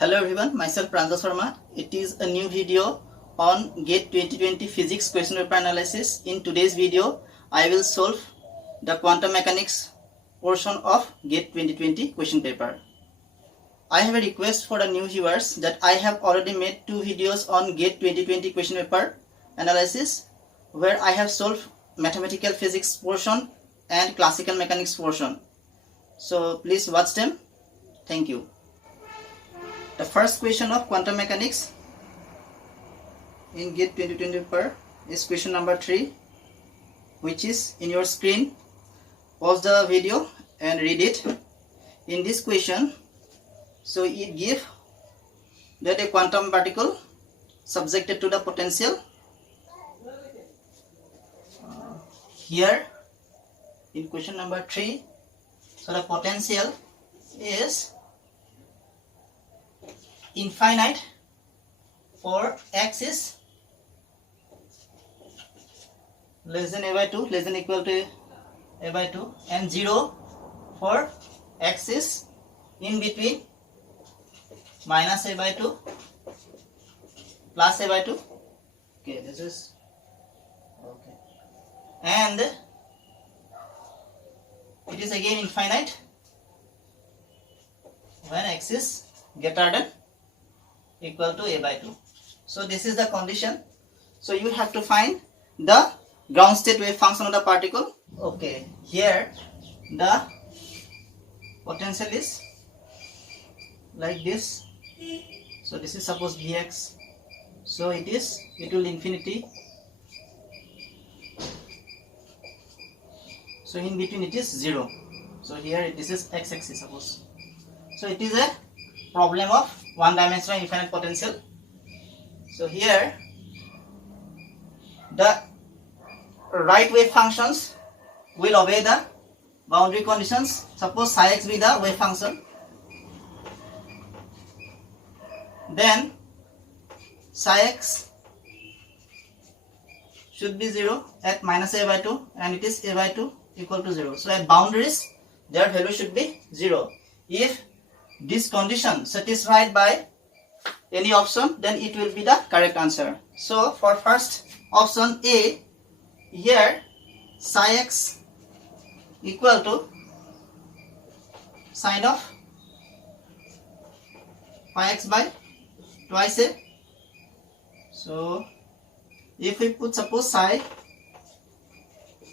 Hello everyone, myself Pranjal Sharma. It is a new video on GATE 2020 physics question paper analysis. In today's video, I will solve the quantum mechanics portion of GATE 2020 question paper. I have a request for the new viewers that I have already made two videos on GATE 2020 question paper analysis where I have solved mathematical physics portion and classical mechanics portion. So please watch them. Thank you. The first question of quantum mechanics in GATE 2020 paper is question number 3, which is in your screen. Pause the video and read it. In this question, so it gives that a quantum particle subjected to the potential. Here in question number 3, so the potential is infinite for x is less than a by 2, less than equal to a by 2, and 0 for x is in between minus a by 2 plus a by 2. Okay, this is okay, and it is again infinite when x is greater than equal to a by 2. So this is the condition. So you have to find the ground state wave function of the particle. Okay, here the potential is like this. So this is suppose Vx. So it will infinity. So in between it is 0. So here this is x-axis suppose. So it is a problem of one-dimensional infinite potential. So here the right wave functions will obey the boundary conditions. Suppose psi x be the wave function, then psi x should be 0 at minus a by 2, and it is a by 2 equal to 0. So at boundaries their value should be 0. If this condition satisfied by any option, then it will be the correct answer. So for first option A, here psi x equal to sine of pi x by twice a. So if we put suppose psi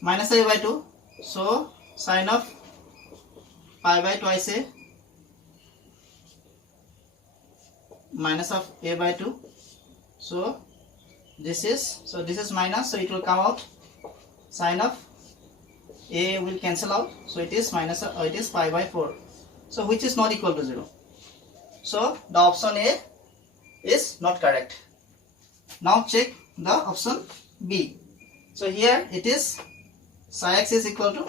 minus a by 2, so sine of pi by twice a minus of a by 2. So this is minus, so it will come out sine of a will cancel out, so it is minus it is pi by 4, so which is not equal to 0. So the option A is not correct. Now check the option B. So here it is psi x is equal to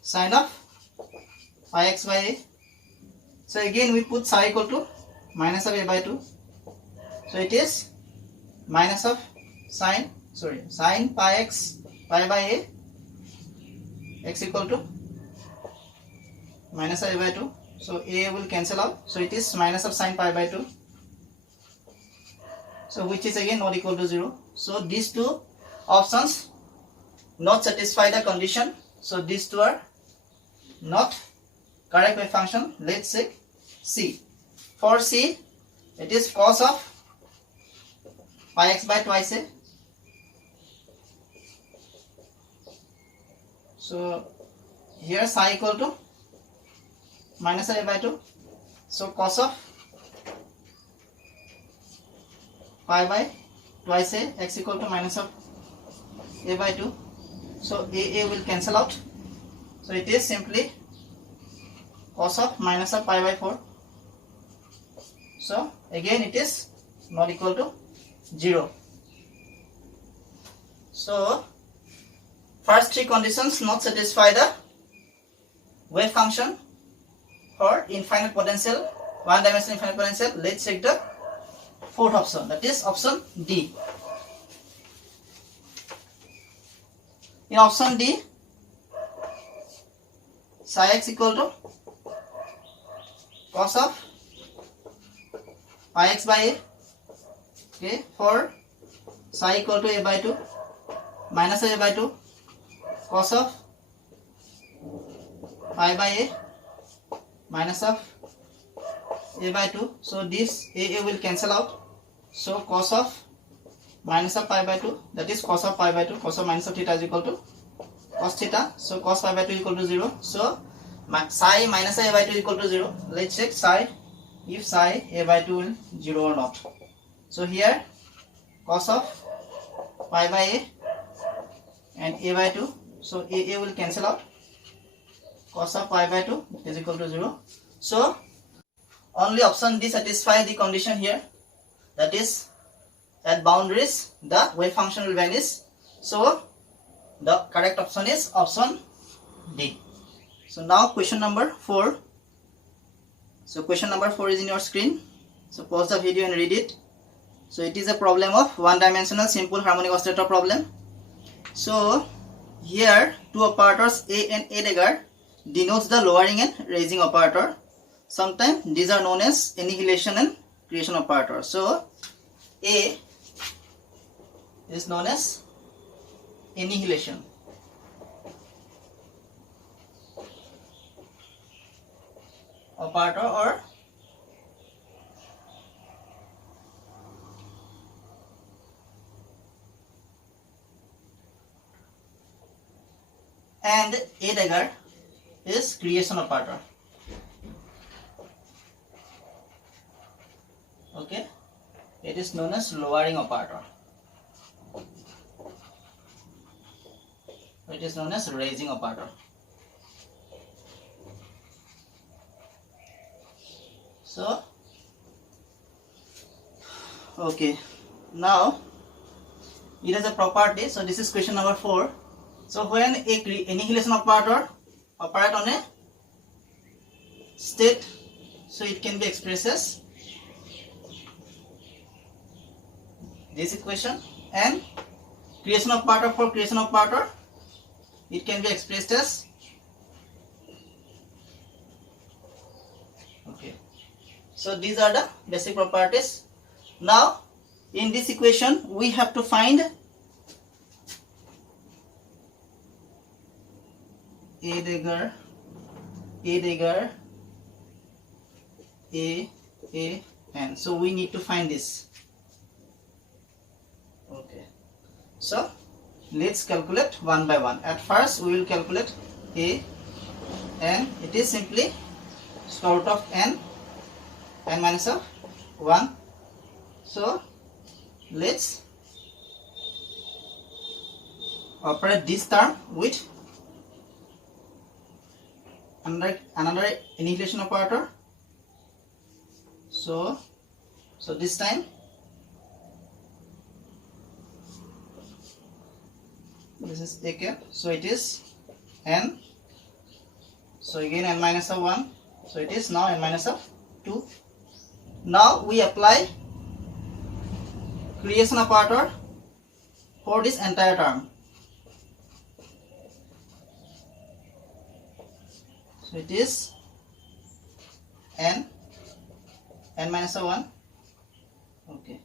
sine of pi x by a. So again we put psi equal to minus of a by 2. So it is minus of sine pi x pi by a x equal to minus of a by 2. So a will cancel out. So it is minus of sine pi by 2. So which is again not equal to 0. So these two options not satisfy the condition. So these two are not correct wave function. Let's check C. For C, it is cos of pi x by twice a. So here psi equal to minus a by 2. So cos of pi by twice a x equal to minus of a by 2. So a will cancel out. So it is simply cos of minus of pi by 4. So again it is not equal to 0. So first three conditions not satisfy the wave function for infinite potential, one dimensional infinite potential. Let's check the fourth option, that is option D. In option D, psi x equal to cos of pi x by a. Okay, for psi equal to a by 2 minus a by 2 cos of pi by a minus of a by 2. So this a will cancel out. So cos of minus of pi by 2, that is cos of pi by 2, cos of minus of theta is equal to cos theta. So cos pi by 2 equal to 0. So psi minus a by 2 equal to 0. Let's check psi, if psi a by 2 will 0 or not. So here cos of pi by a and a by 2. So a will cancel out. Cos of pi by 2 is equal to 0. So only option D satisfies the condition here. That is, at boundaries the wave function will vanish. So the correct option is option D. So now question number 4. So question number 4 is in your screen. So pause the video and read it. So it is a problem of one-dimensional simple harmonic oscillator problem. So here two operators A and A dagger denotes the lowering and raising operator. Sometimes these are known as annihilation and creation operator. So A is known as annihilation. Operator or and A dagger is creation operator. Okay, it is known as lowering operator. It is known as raising operator. So okay, now it has a property. So this is question number 4. So when a annihilation operator operate on a state, so it can be expressed as this equation, and creation operator for creation operator it can be expressed as okay. So these are the basic properties. Now in this equation we have to find A dagger, A, and so we need to find this. Okay, so let's calculate one by one. At first we will calculate A, and it is simply square root of n minus of 1. So let's operate this term with another annihilation operator. So this time this is a cap, so it is n, so again n minus of 1, so it is now n minus of 2. Now we apply creation operator for this entire term. So it is n minus of 1. Okay.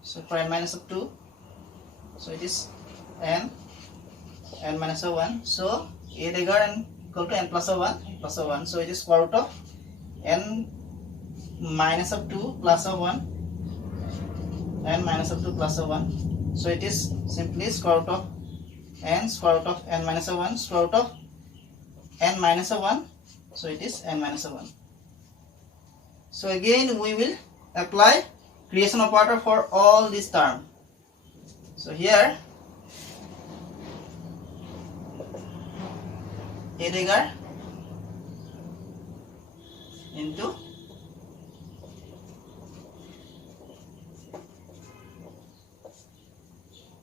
So for n minus of 2, so it is n minus of 1. So A dagger n equal to n plus of 1 So it is square root of n minus of 2 plus of 1, n minus of 2 plus of 1. So it is simply square root of n square root of n minus of 1 square root of n minus of 1. So it is n minus of 1. So again we will apply creation operator for all this term. So here A dagger into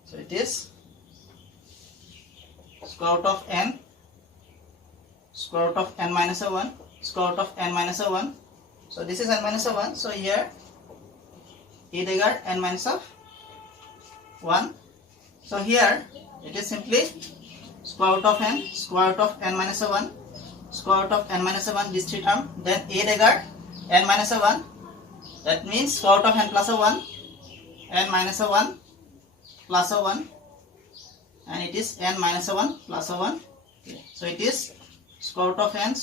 so it is square root of n square root of n minus of 1 square root of n minus of 1. So this is n minus of 1. So here A dagger n minus of 1. So here it is simply square root of n minus of 1 square root of n minus 1, these three terms. Then a dagger n minus 1, that means square root of n plus 1, n minus 1 plus 1, and it is n minus 1 plus 1. Okay. So it is square root of n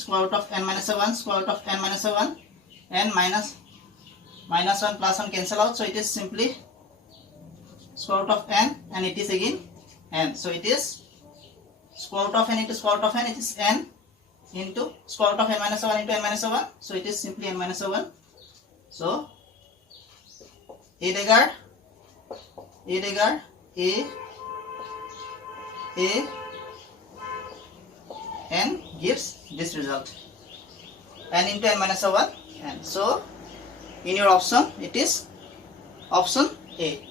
minus 1, square root of n minus 1, n minus 1 plus 1 cancel out. So it is simply square root of n, and it is again n. So it is square root of n into square root of n, it is n into square root of n minus 1 into n minus 1. So it is simply n minus 1. So a dagger a n gives this result, n into n minus 1 n. So in your option it is option A.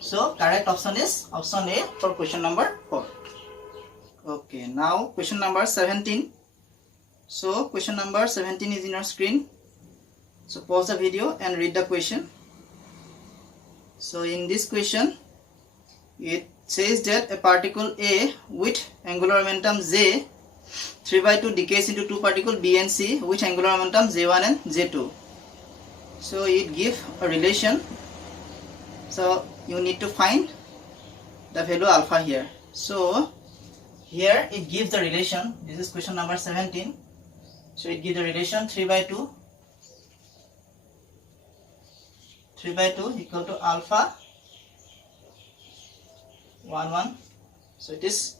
So correct option is option A for question number 4. Okay, now question number 17. So question number 17 is in your screen. So pause the video and read the question. So in this question it says that a particle A with angular momentum J 3/2 decays into two particles B and C with angular momentum J1 and J2. So it gives a relation. So you need to find the value alpha here. So here it gives the relation. This is question number 17. So it gives the relation 3/2 equal to alpha 1 1. So it is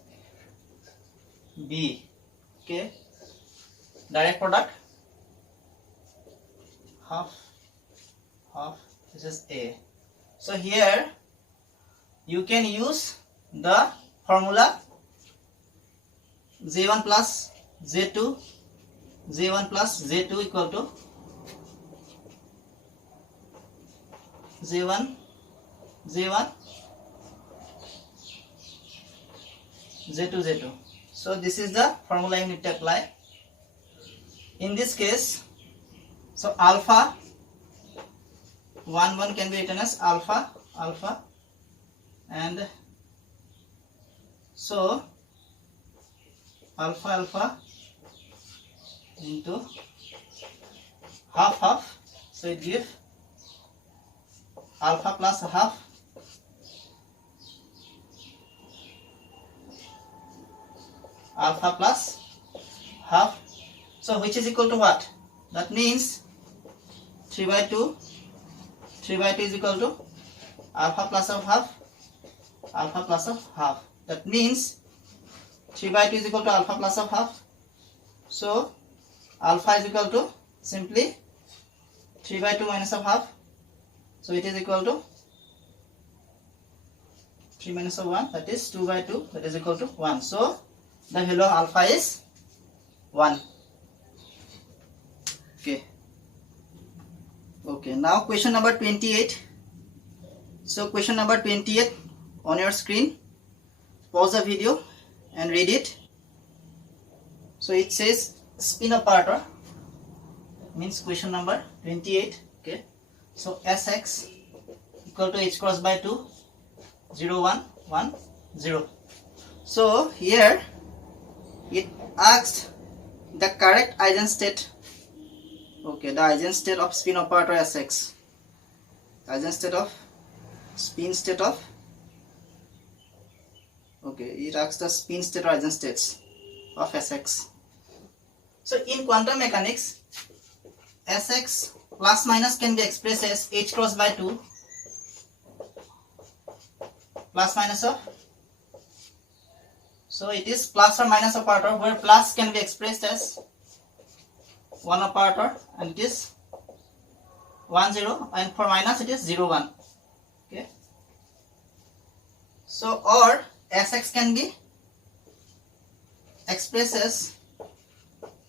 B. Okay, direct product half, this is A. So here you can use the formula J1 plus J2 equal to J1 J2. So this is the formula you need to apply. In this case, so alpha 1 1 can be written as alpha, and so alpha into half, so it gives alpha plus half so which is equal to what? That means 3/2 is equal to alpha plus of half. That means 3/2 is equal to alpha plus of half. So alpha is equal to simply 3/2 minus of half. So it is equal to 3 minus of 1, that is 2/2, that is equal to 1. So the value of alpha is 1. Okay, now question number 28. So question number 28 on your screen. Pause the video and read it. So it says spin operator, means question number 28. Okay, so Sx equal to h cross by 2 0 1 1 0. So here it asks the correct Eigen state. Okay, the Eigen state of spin operator Sx. Eigen state of spin state of. Okay, it asks the spin state or Eigen states of Sx. So in quantum mechanics, Sx plus minus can be expressed as h cross by 2 plus minus of. So it is plus or minus operator, where plus can be expressed as 1 operator and it is 1 0, and for minus it is 0 1. Okay, so or Sx can be expressed as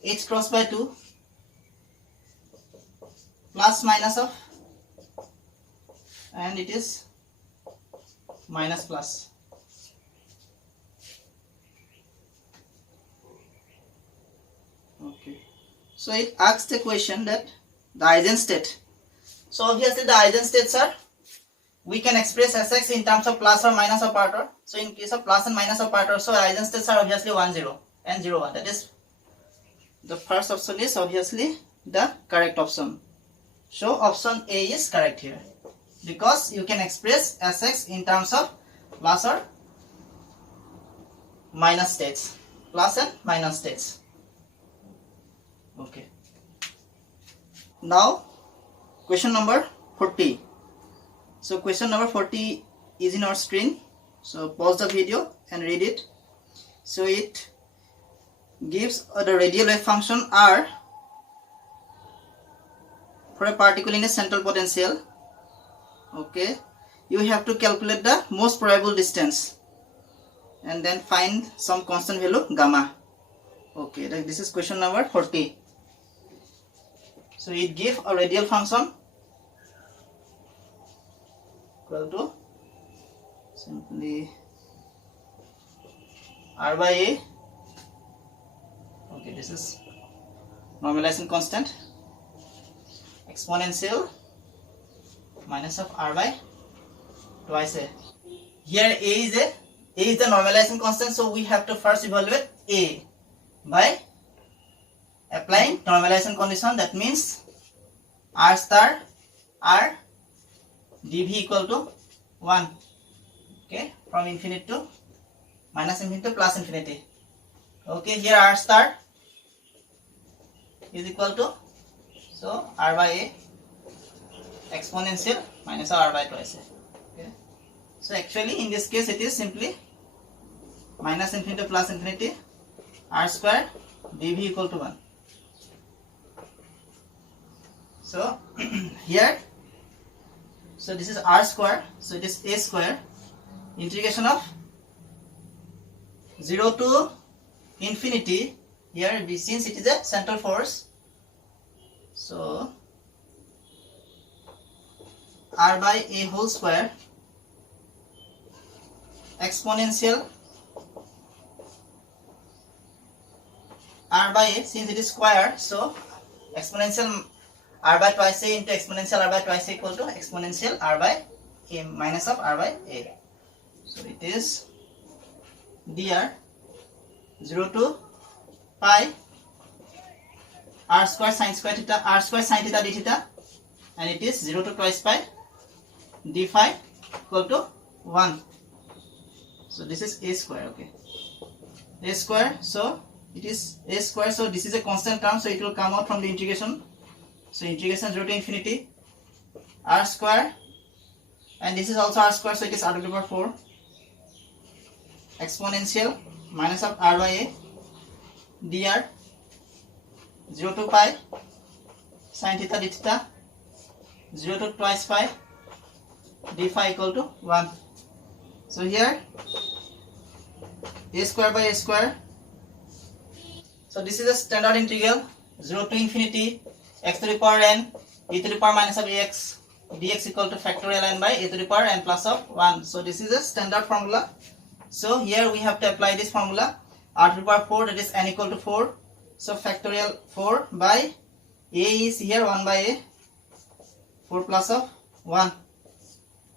h cross by 2 plus minus of, and it is minus plus. Okay, so it asks the question that the Eigen state. So obviously the Eigen states are, we can express Sx in terms of plus or minus operator. So in case of plus and minus operator, so Eigen states are obviously 1 0 and 0 1. That is The first option is obviously the correct option. So option A is correct here, because you can express Sx in terms of plus or minus states, plus and minus states. Okay. Now question number 40. So question number 40 is in our screen. So pause the video and read it. So it gives the radial wave function R for a particle in a central potential. Okay, you have to calculate the most probable distance and then find some constant value gamma. Okay, this is question number 40. So it gives a radial function equal to simply R by A. Okay, this is normalizing constant, exponential minus of R by twice A. Here A is the normalizing constant, so we have to first evaluate A by applying normalization condition. That means R star R dV equal to 1. Okay, from infinity to minus infinity to plus infinity. Okay, here R star is equal to, so R by A exponential minus R by twice A. Okay, so actually in this case it is simply minus infinity to plus infinity R square dV equal to 1. So here, so this is R square, so it is A square, integration of 0 to infinity. Here since it is a central force, so R by A whole square exponential R by A, since it is square, so exponential R by twice A into exponential R by twice A equal to exponential R by A minus of R by A. So it is dr 0 to pi R square sin square theta, R square sin theta d theta, and it is 0 to twice pi d phi equal to 1. So this is A square. Okay, A square, so it is A square, so this is a constant term, so it will come out from the integration. So integration 0 to infinity R square, and this is also R square, so it is R to the power 4 exponential minus of R by A dr 0 to pi sin theta d theta 0 to twice pi d phi equal to 1. So here A square by A square, so this is a standard integral 0 to infinity x to the power n e to the power minus of ax dx equal to factorial n by a to the power n plus of 1. So this is a standard formula. So here we have to apply this formula, r to the power 4, that is n equal to 4. So factorial 4 by a is here 1 by a 4 plus of 1.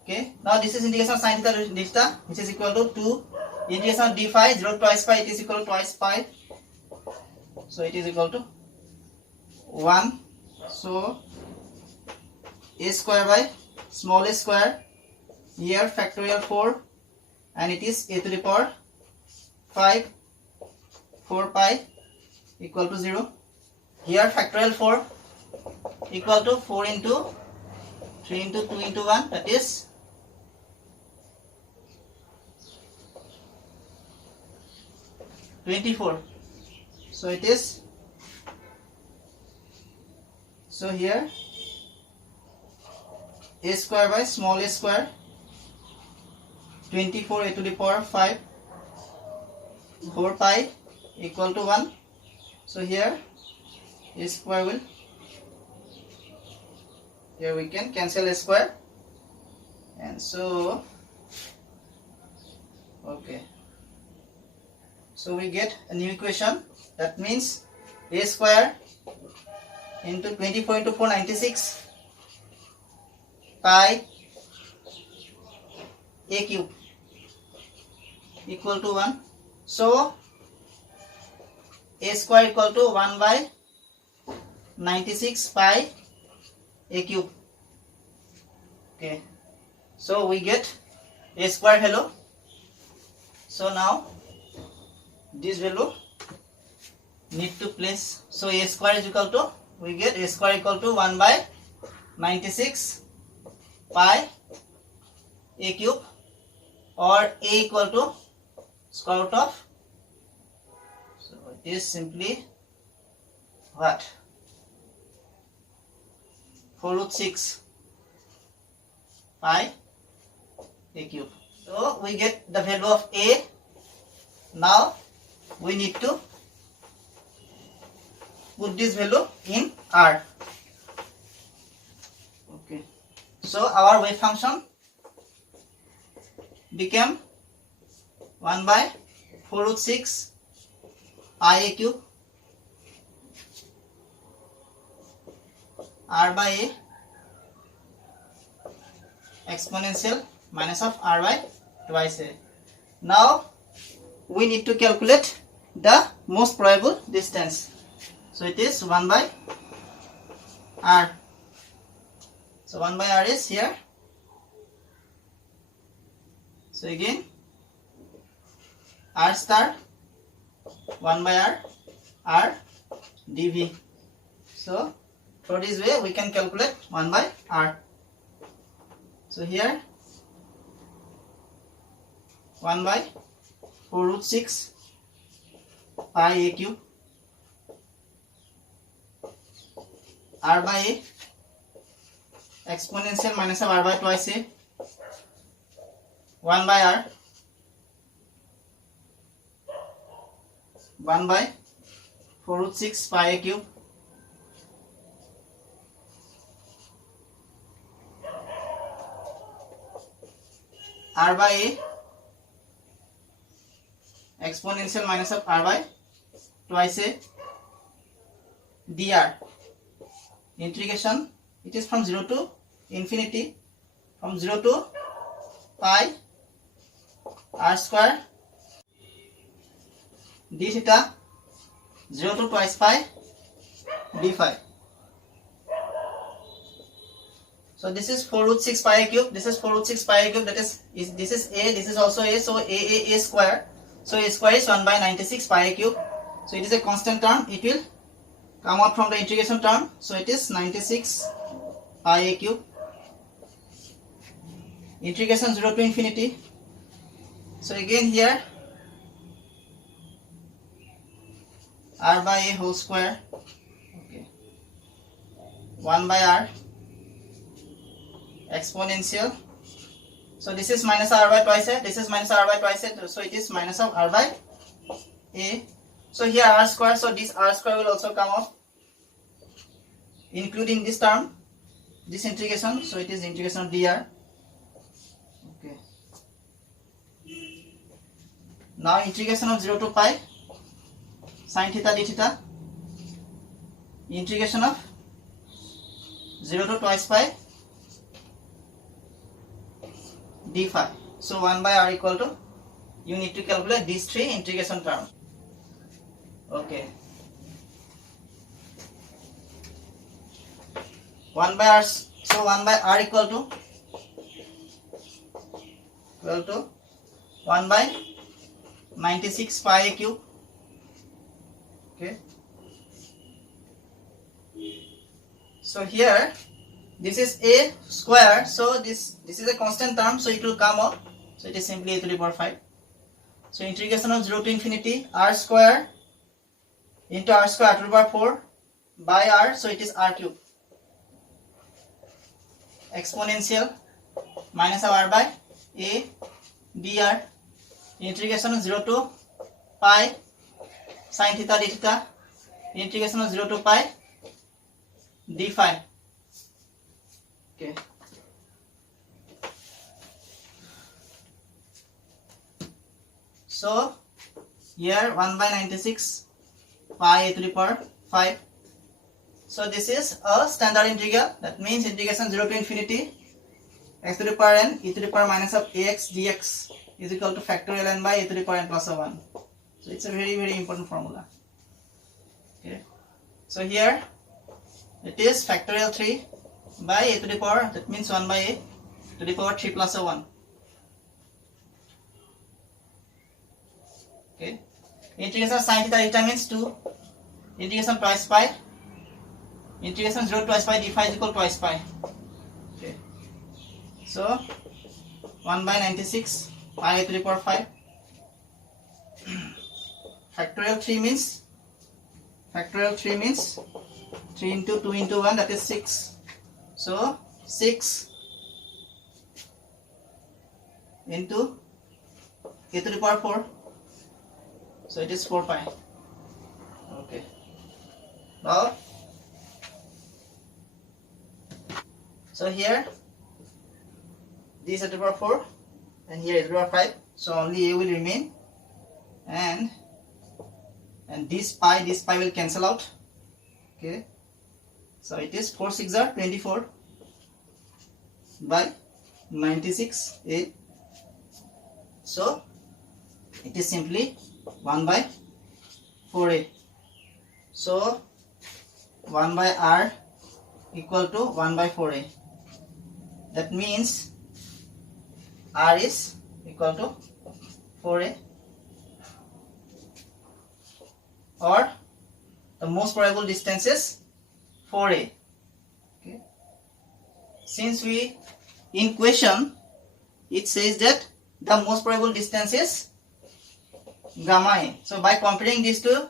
Okay, now this is integration of sin theta d theta, which is equal to 2 integration of d phi 0 twice pi, it is equal to twice pi, so it is equal to 1. So a square by small a square, here factorial 4, and it is a to the power 5 4 pi equal to 0. Here factorial 4 equal to 4 into 3 into 2 into 1, that is 24. So it is, so here a square by small a square 24 a to the power 5 4 pi equal to 1. So here a square will, here we can cancel a square, and so okay, so we get a new equation, that means a square into 24 into 4 96 pi a cube equal to 1. So a square equal to 1 by 96 pi a cube. Okay, so we get a square value. So now this value need to place. So a square is equal to, we get a square equal to 1 by 96 pi a cube, or a equal to square root of, so it is simply what, 4 root 6 pi a cube. So we get the value of a. Now we need to put this value in R. Okay, so our wave function became 1 by 4 root 6 pi a cube R by a exponential minus of R by twice a. Now we need to calculate the most probable distance. So it is 1 by R. So 1 by R is here. So again R star 1 by R dv. So for this way we can calculate 1 by R. So here 1 by 4 root 6 pi a cube R by a exponential minus of R by twice a 1 by R 1 by 4 root 6 pi a cube R by a exponential minus of R by twice a dr. Integration, it is from 0 to infinity, from 0 to pi R square d theta 0 to twice pi d phi. So this is 4 root 6 pi a cube, this is 4 root 6 pi a cube, that is this is a, this is also a, so a square. So a square is 1 by 96 pi a cube. So it is a constant term, it will come out from the integration term. So it is 96 pi a cube. Integration 0 to infinity. So again here R by a whole square. Okay. 1 by R exponential. So this is minus R by twice a, this is minus R by twice a, so it is minus of R by a. So here R square, so this R square will also come out, including this term, this integration, so it is integration of dr. Okay. Now integration of 0 to pi sin theta d theta, integration of 0 to twice pi d phi. So 1 by R equal to, you need to calculate these three integration terms. Okay. 1 by R, so 1 by R equal to 1 by 96 pi a cube. Okay. So here this is a square, so this is a constant term, so it will come out, so it is simply a to the power 5. So integration of 0 to infinity R square into R square r to the power 4 by R, so it is R cube exponential minus of R by a dr. Integration of 0 to pi sin theta d theta, integration of 0 to pi d phi. Okay. So here 1 by 96 pi a to the power 5. So this is a standard integral, that means integration 0 to infinity x to the power n e to the power minus of ax dx is equal to factorial n by e to the power n plus 1. So it's a very important formula. So here it is factorial 3 by a to the power, that means 1 by a to the power 3 plus a 1. Okay. Integration of sin theta theta means 2. Integration twice pi. Integration 0 twice pi d phi is equal to twice pi. Okay. So 1 by 96 pi a to the power 5. Factorial 3 means 3 into 2 into 1, that is 6. So 6 into a to the power 4. So it is 4 pi. Okay. Now, so here this is a to the power 4 and here is to the power 5. So only a will remain, and this pi will cancel out. Okay. So it is 4 6 are 24 by 96 a. So it is simply 1 by 4a. So 1 by r equal to 1 by 4a. That means r is equal to 4a, or the most probable distance is 4a. Okay. Since we in question it says that the most probable distance is gamma a. So by comparing these two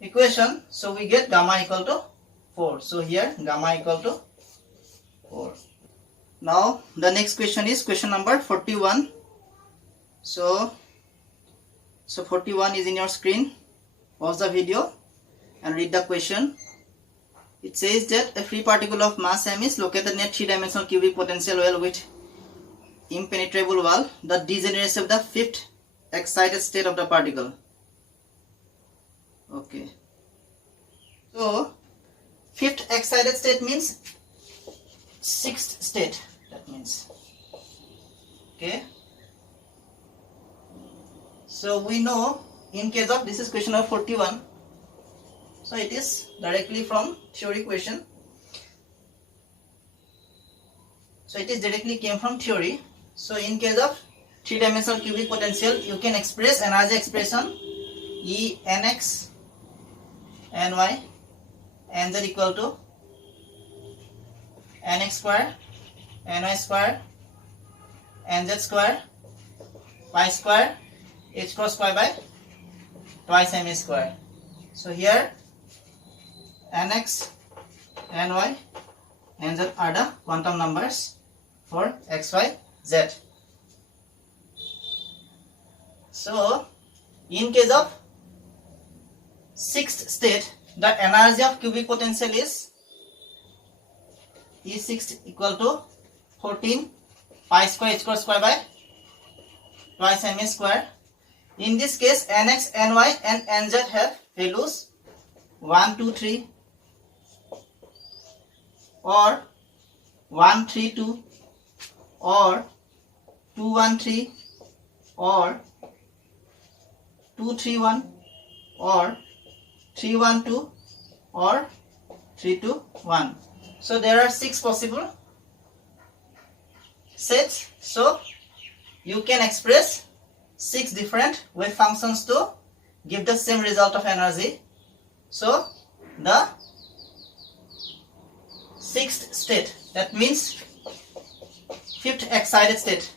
equation, so we get gamma equal to 4. So here gamma equal to 4. Now the next question is question number 41. So 41 is in your screen. Pause the video and read the question. It says that a free particle of mass m is located near 3-dimensional cubic potential well with impenetrable wall. The degeneracy of the fifth excited state of the particle. Okay. So fifth excited state means sixth state. That means. Okay. So we know in case of this is question number 41. So it is directly from theory question. So it is directly came from theory. So in case of 3-dimensional cubic potential, you can express energy expression E nx ny nz equal to nx square ny square nz square pi square h cross pi by twice m square. So here nx, ny, nz are the quantum numbers for x, y, z. So in case of sixth state, the energy of cubic potential is E6 equal to 14 pi square h cross square by twice m square. In this case, nx, ny and nz have values 1, 2, 3 or 1, 3, 2 or 2, 1, 3 or 2, 3, 1 or 3, 1, 2 or 3, 2, 1. So there are 6 possible sets. So you can express 6 different wave functions to give the same result of energy. So the sixth state, that means fifth excited state,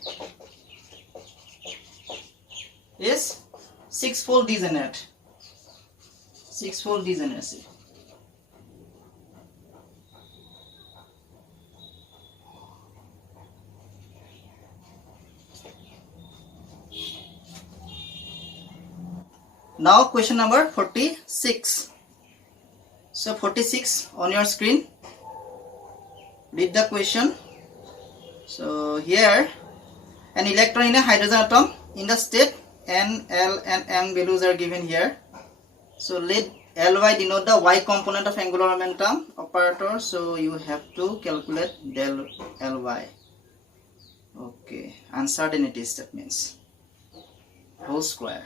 is sixfold degenerate. Sixfold degeneracy. Now question number 46. So 46 on your screen. Read the question. So here an electron in a hydrogen atom in the state N, L and M values are given here. So let Ly denote the y component of angular momentum operator. So you have to calculate del Ly. Okay, uncertainties, that means whole square.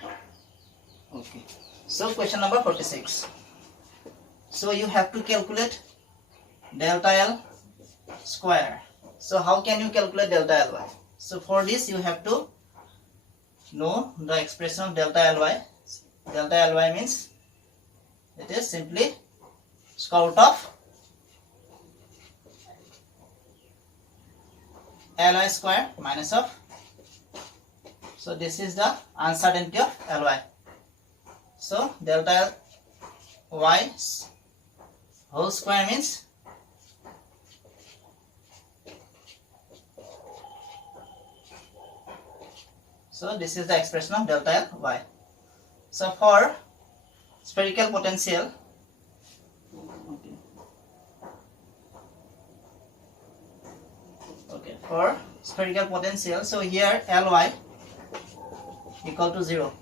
Okay, so question number 46. So you have to calculate delta L square. So how can you calculate delta Ly? So for this you have to know the expression of delta Ly. Delta Ly means it is simply square root of Ly square minus of. So this is the uncertainty of Ly. So delta Y whole square means so this is the expression of delta Y. So for spherical potential, for spherical potential, so here Ly equal to 0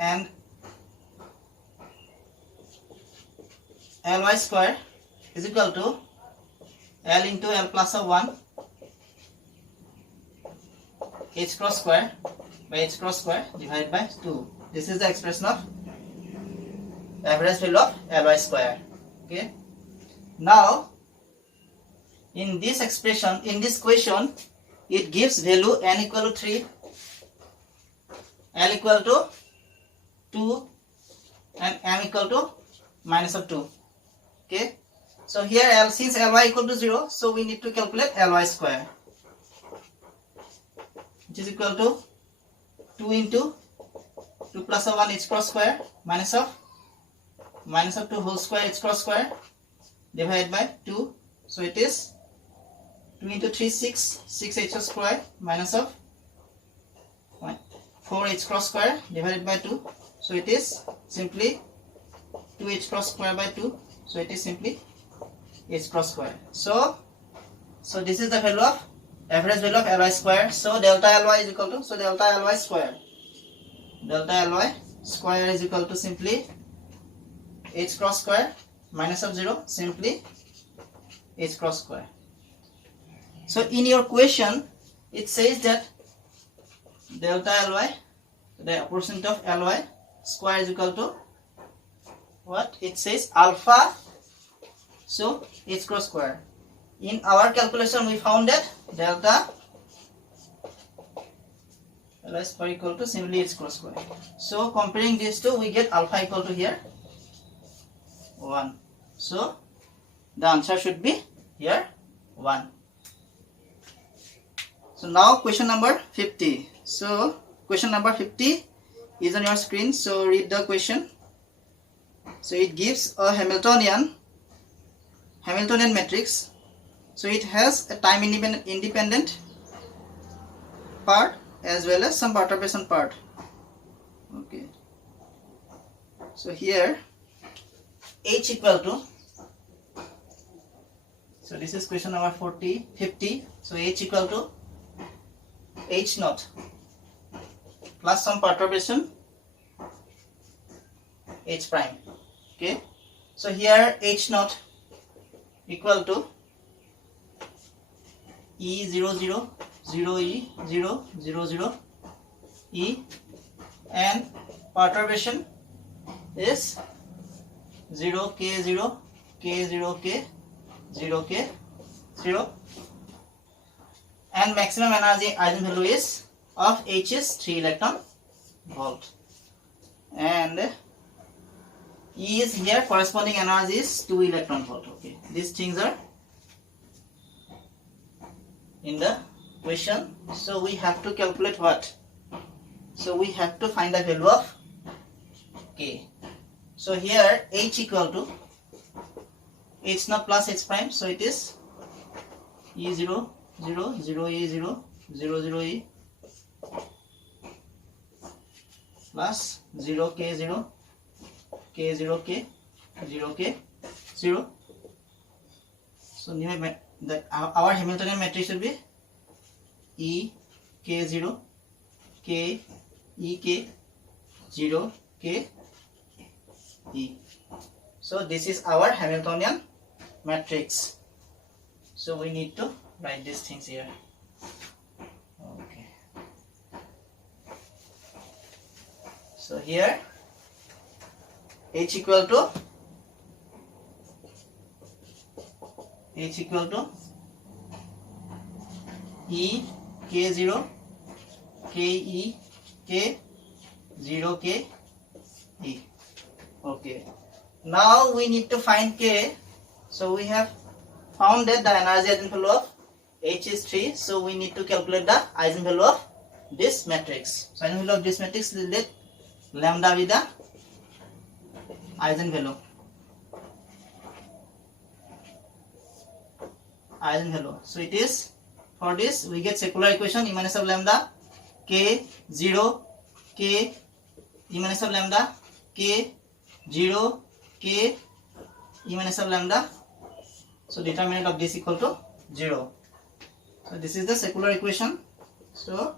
and Ly square is equal to L into L plus of 1 h cross square by h cross square divided by 2. This is the expression of average value of Ly square. Okay. Now in this expression, in this question, it gives value n equal to 3, L equal to 2 and m equal to minus of 2. Okay. So here L, since Ly equal to 0, so we need to calculate Ly square, which is equal to 2 into 2 plus of 1 h cross square minus of 2 whole square h cross square divided by 2. So it is 2 into 3 6 h square minus of 4 h cross square divided by 2. So it is simply 2 h cross square by 2. So it is simply h cross square. So this is the value of average value of Ly square. So delta Ly is equal to, so delta Ly square is equal to simply h cross square minus of 0, simply h cross square. So in your question it says that delta Ly, the approximate of Ly square is equal to what? It says alpha, so h cross square. In our calculation we found that delta Ly square equal to simply h cross square. So comparing these two, we get alpha equal to here 1. So the answer should be here 1. So now question number 50. So question number 50 is on your screen. So read the question. So it gives a Hamiltonian matrix. So it has a time independent part as well as some perturbation part. Okay. So here H equal to, so this is question number 50. So H equal to H naught plus some perturbation H prime. Okay. So here H naught equal to E00 0E 000 E, and perturbation is 0K0 K0K 0K0, and maximum energy eigenvalue is of H is 3 electron volt, and E is here corresponding energy is 2 electron volt. Okay, these things are in the question. So we have to calculate what? So we have to find the value of K. So here H equal to H naught plus H prime. So it is E0 0 0E0 0 0E plus 0K0 K0K 0K0. So our Hamiltonian matrix should be E K0 K E K 0 K E. So this is our Hamiltonian matrix. So we need to write these things here. Okay. So here h equal to e k0 k e k0 k e. Okay, now we need to find k. So we have found that the energy eigenvalue of h is 3, so we need to calculate the eigenvalue of this matrix. So eigenvalue of this matrix, let lambda be the eigenvalue. So it is, for this we get circular equation e minus of lambda k 0 k e minus of lambda k 0 k e minus of lambda. So determinant of this equal to 0. So this is the circular equation. So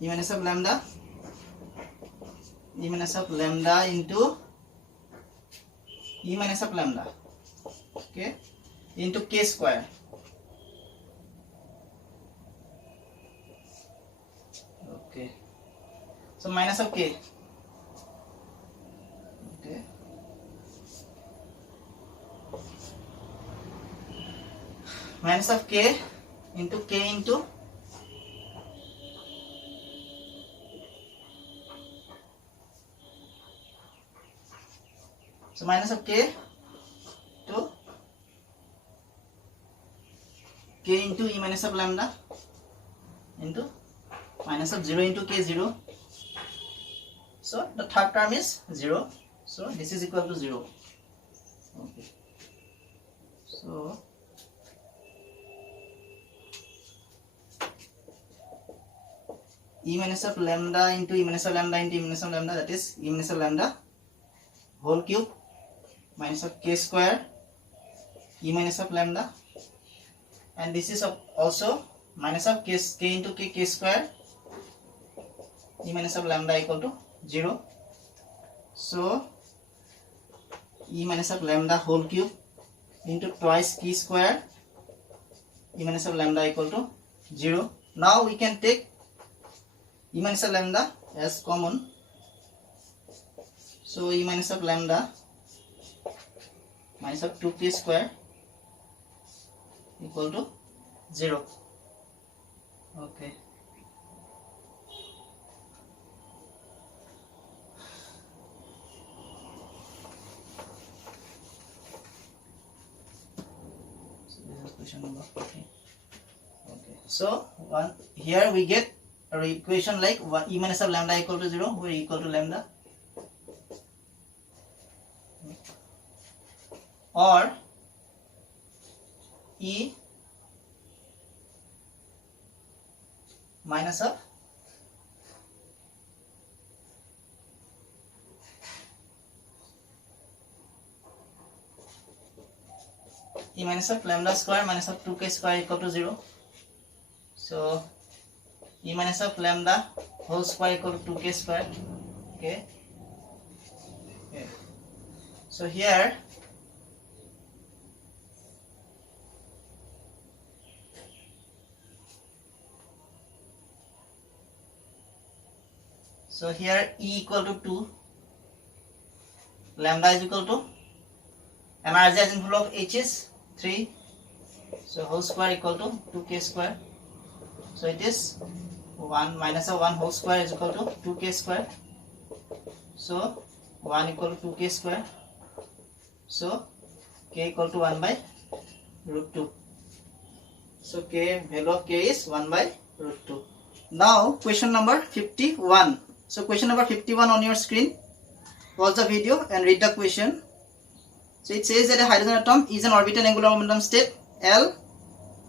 e minus of lambda into e minus of lambda, okay, into k square. Okay, so minus of k, okay, minus of k into so minus of k to k into e minus of lambda into minus of 0 into k0. So the third term is 0, so this is equal to 0. Okay, so e minus of lambda into e minus of lambda into e minus of lambda, that is e minus of lambda whole cube minus of k square e minus of lambda, and this is also minus of k into k square e minus of lambda equal to 0. So e minus of lambda whole cube into twice k square e minus of lambda equal to 0. Now we can take e minus of lambda as common. So e minus of lambda minus of 2k square equal to 0. Okay, so this is question number 14. Okay, so here we get a equation like e minus of lambda equal to 0, where equal to lambda, or e minus of lambda square minus of 2k square equal to 0. So e minus of lambda whole square equal to 2k square. Okay, so here e equal to 2, lambda is equal to energy eigenvalue of h is 3, so whole square equal to 2k square. So it is 1 minus of 1 whole square is equal to 2k square. So 1 equal to 2k square. So k equal to 1 by root 2. So value of k is 1 by root 2. Now question number 51. So question number 51 on your screen. Pause the video and read the question. So it says that a hydrogen atom is an orbital angular momentum state L,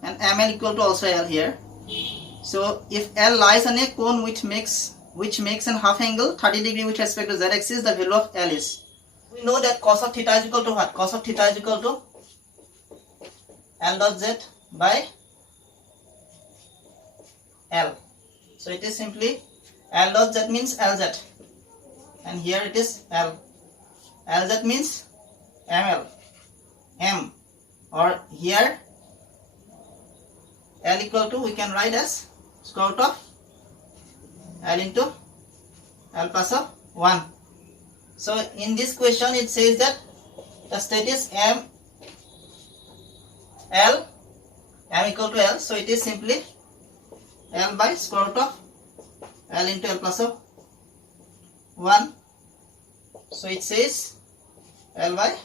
and ml equal to also L here. So if L lies on a cone which makes an half angle 30 degree with respect to z axis, the value of L is. We know that cos of theta is equal to what? Cos of theta is equal to L dot z by L. So it is simply L dot z means Lz, and here it is L. Lz means ml, m, or here L equal to, we can write as square root of L into L plus of 1. So in this question it says that the state is m equal to L. So it is simply L by square root of L into L plus of 1. So it says L by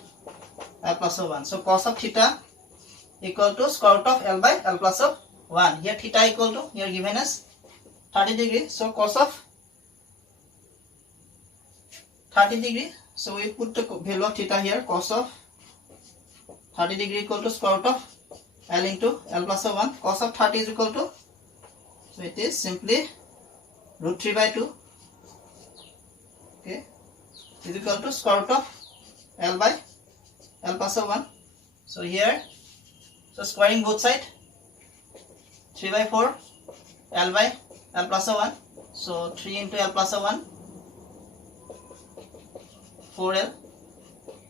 L plus of 1. So cos of theta equal to square root of L by L plus of 1. Here theta equal to, here given as 30 degree. So cos of 30 degree. So we put the value of theta here. Cos of 30 degree equal to square root of L into L plus of 1. Cos of 30 is equal to, so it is simply root 3 by 2. Okay, is equal to square root of L by L plus of 1. So here, so squaring both sides, 3 by 4 L by L plus of 1. So 3 into L plus of 1, 4L.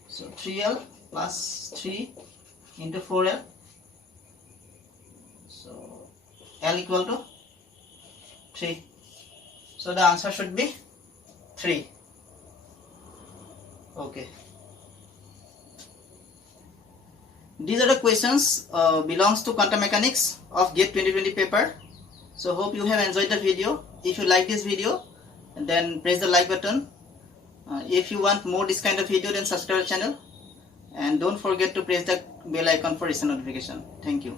So 3L plus 3 into 4L. So L equal to 3. So the answer should be 3. Okay. These are the questions belongs to quantum mechanics of GATE 2020 paper. So hope you have enjoyed the video. If you like this video, then press the like button. If you want more this kind of video, then subscribe to the channel. And don't forget to press the bell icon for recent notification. Thank you.